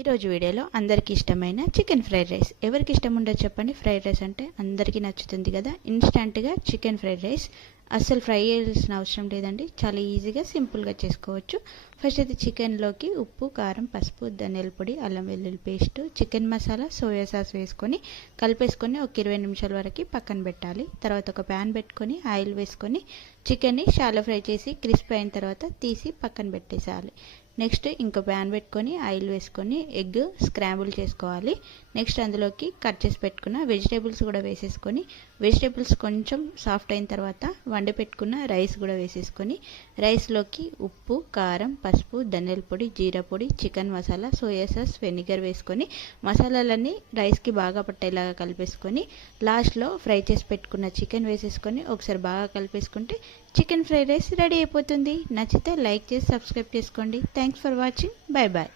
ఈరోజు వీడియోలో అందరికీ ఇష్టమైన చికెన్ ఫ్రైడ్ రైస్. ఎవరికి ఇష్టం ఉండదు చెప్పండి? ఫ్రైడ్ రైస్ అంటే అందరికీ నచ్చుతుంది కదా. ఇన్స్టంట్గా చికెన్ ఫ్రైడ్ రైస్ అస్సలు ఫ్రై చేయాల్సిన అవసరం లేదండి. చాలా ఈజీగా సింపుల్గా చేసుకోవచ్చు. ఫస్ట్ అయితే చికెన్లోకి ఉప్పు, కారం, పసుపు, ధనియాల పొడి, అల్లం వెల్లుల్లి paste, chicken masala, soya sauce వేసుకొని కలిపేసుకొని ఒక 20 నిమిషాల వరకు పక్కన పెట్టాలి. తర్వాత ఒక ప్యాన్ పెట్టుకొని ఆయిల్ వేసుకొని చికెన్ని షాలో ఫ్రై చేసి క్రిస్పీ అయిన తర్వాత తీసి పక్కన పెట్టేసేయాలి. నెక్స్ట్ ఇంకో ప్యాన్ పెట్టుకొని ఆయిల్ వేసుకొని ఎగ్ స్క్రాంబుల్ చేసుకోవాలి. నెక్స్ట్ అందులోకి కట్ చేసి పెట్టుకున్న వెజిటేబుల్స్ కూడా వేసేసుకొని వెజిటేబుల్స్ కొంచెం సాఫ్ట్ అయిన తర్వాత వండి పెట్టుకున్న రైస్ కూడా వేసేసుకొని రైస్లోకి ఉప్పు, కారం, పసుపు, ధనియాల పొడి, జీరా పొడి, chicken masala, soya sauce, vinegar వేసుకొని మసాలాలన్నీ రైస్కి బాగా పట్టేలాగా కలిపేసుకొని లాస్ట్లో ఫ్రై చేసి పెట్టుకున్న చికెన్ వేసేసుకొని ఒకసారి బాగా కలిపేసుకుంటే చికెన్ ఫ్రైడ్ రైస్ రెడీ అయిపోతుంది. నచ్చితే లైక్ చేసి సబ్స్క్రైబ్ చేసుకోండి. Thanks for watching. Bye bye.